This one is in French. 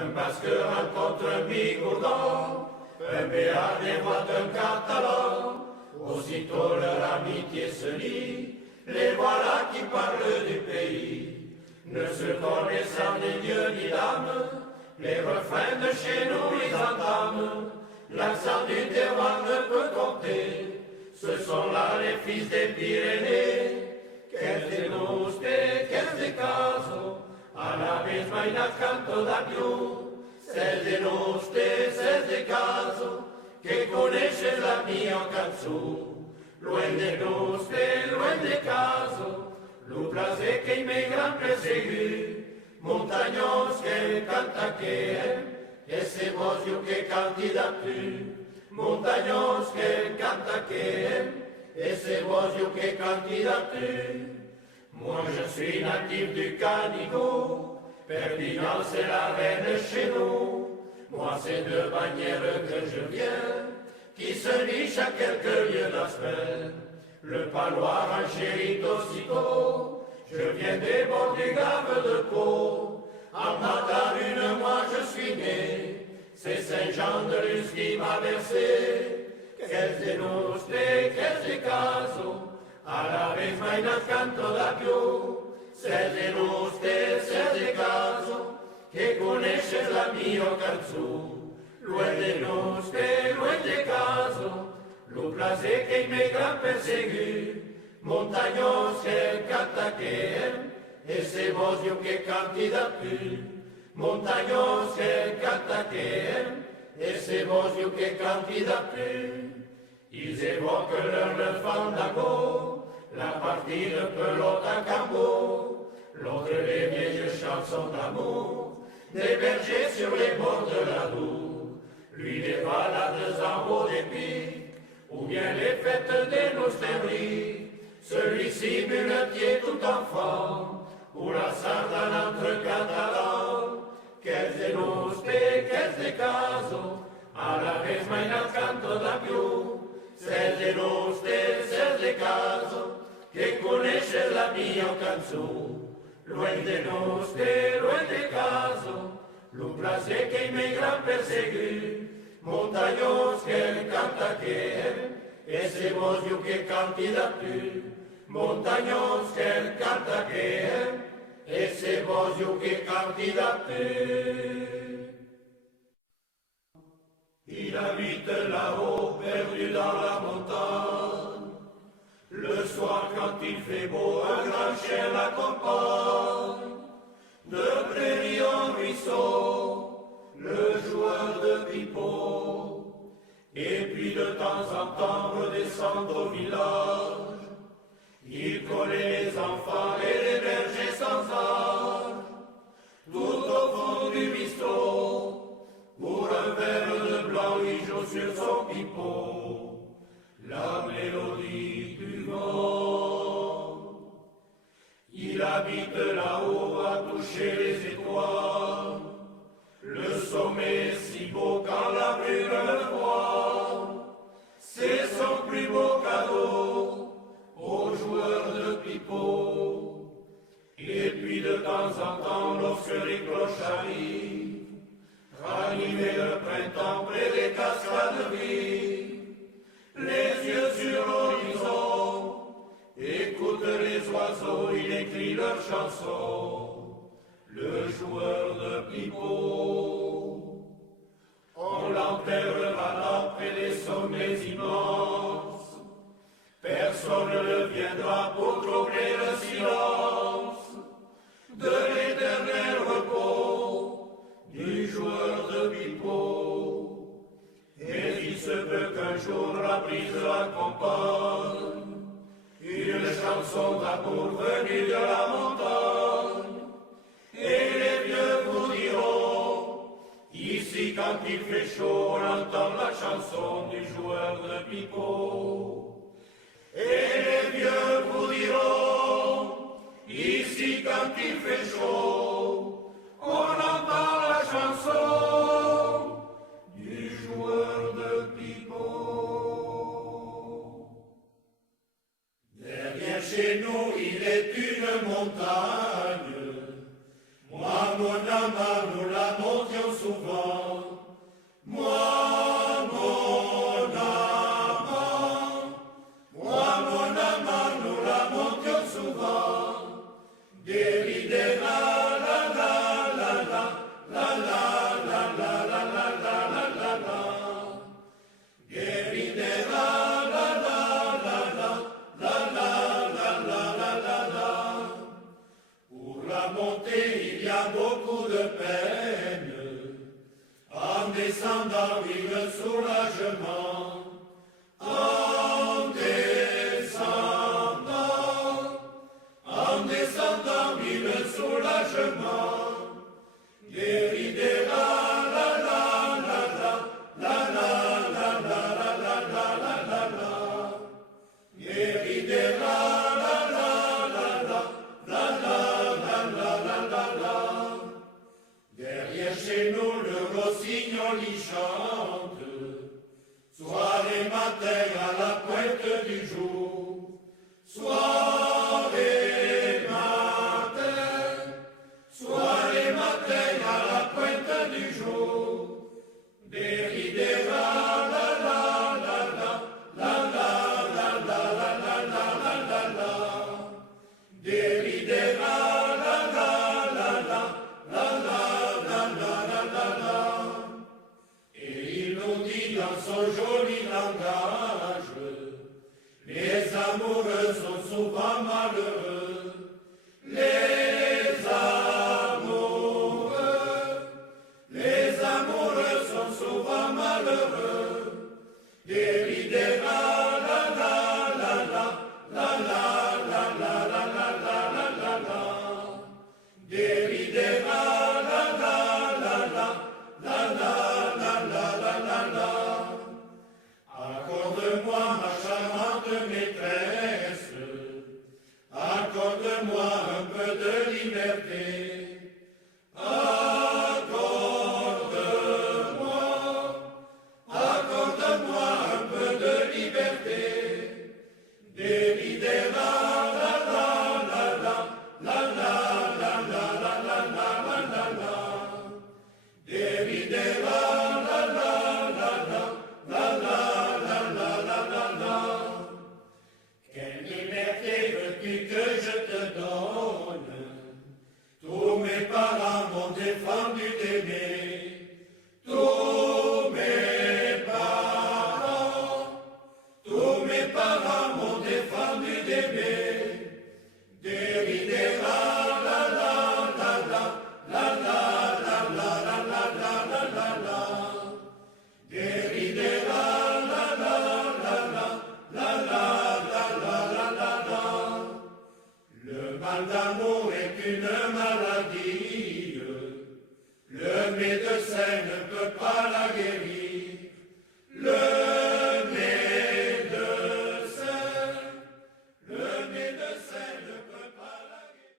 un basque rencontre un bigourdan, un béat dévote un catalan. Aussitôt leur amitié se lie, les voilà qui parlent du pays. Ne se connaissant ni Dieu ni d'âme, les refrains de chez nous ils entament. L'accent du terroir ne peut compter, ce sont là les fils des Pyrénées. Qu'est-ce de noste, qu'est-ce de caso, a la mesma in accanto da più. C'est de noste, c'est de caso, che conosce la mia canzone. Loin de noste, loin de caso, lo place che i miei gran persegui, montagnos che canta che e se vosio che canti da più. Montagnos che canta che et c'est vosio che canti da tu. Moi je suis natif du Canigou, Perpignan c'est la reine chez nous. Moi c'est de Bagnères que je viens, qui se niche à quelques lieues de la semaine. Le palois enchérit aussitôt, je viens des bords du Gave de Pau. En Matarune, moi je suis né, c'est Saint-Jean de Luz qui m'a versé. Qu'est-ce de noste, qu'est-ce de caso, a la mesma in accanto da più. C'est de noste, c'est de caso, che conosces la mia canzone. Loin de noste, loin de caso, lo place che i miei gran persegui, montagnos che canta che e se vosio che canti da più. Montagnos che canta che et c'est vosio che canti da più. Ils évoquent leur fandango, la partie de pelote à cambo, l'autre les vieilles chansons d'amour, des bergers sur les bords de la Dour, lui des balades en haut des pics, ou bien les fêtes des nostéries, celui-ci muletier tout enfant, ou la sardane entre catalans. Qu'est-ce de noste, qu'est-ce de caso, a la mesma in accanto da più. C'est de noste, c'est de caso, che conosce la mia canzone. Loin de noste, loin de caso, lo place che i miei gran persegui, montagnos che canta che e se vosio che canti da più. Montagnos che canta che et c'est vosio che canti da te. Il habite là-haut, perdu dans la montagne. Le soir, quand il fait beau, un grand chien l'accompagne. De prairie en ruisseau, le joueur de pipeau. Et puis de temps en temps, redescendre au village. Il collait les enfants et les bergers sans âge, tout au fond du bistrot, pour un verre de blanc, il joue sur son pipeau, la mélodie du vent. Il habite là-haut à toucher les étoiles, le sommet est si beau quand la brume le voit, c'est son plus beau cadeau aux joueurs de pipeau. Et puis de temps en temps, lorsque les cloches arrivent, ranimer le printemps près des cascades vives, les yeux sur l'horizon, écoute les oiseaux, il écrit leurs chansons, le joueur de pipeau. On l'enterrera là près des sommets immenses, personne ne viendra pour troubler le silence de l'éternel repos du joueur de pipeau. Et il se peut qu'un jour la brise l'accompagne, une chanson d'amour venue de la montagne. Et les vieux vous diront, ici quand il fait chaud, on entend la chanson du joueur de pipeau. Et les vieux vous diront, ici quand il fait chaud, on entend la chanson du joueur de pipeau. Derrière chez nous, il est une montagne, moi mon âme, nous la montions descendant, oui, le soulagement. En descendant, oui, le soulagement. Guéridera, la la la la, la la la la la la la la la la. Guéridera, la la la la, la la la la la la la. Derrière chez nous, le rossignol y chante, soir et matin à la pointe du jour. Soir et matin à la pointe du jour. Déridera, la la la la, la la la la la la la la la la. Déridera, la la la la, la la la la la la la. Et il nous dit dans son joli langage, les amoureux sont souvent malheureux. Les amoureux sont souvent malheureux. Déridera, la la la la, la la la la la la la la la la. Déridera, la la la la, la la la la la la la. Accorde-moi ma charmante maîtresse, accorde-moi un peu de liberté. Accorde-moi un peu de liberté. Déridera, la la la la, la la la la la la la la la la. Déridera, la la la la, la la la la la la la. Quelle liberté veux-tu que je te donne? Tous mes parents m'ont défendu d'aimer. Tous mes parents m'ont défendu d'aimer. Déridera, la la la la, la la la la la la la la la la. Déridera, la la la la, la la la la la la la. Le mal d'amour est une maladie. Le médecin ne peut pas la guérir.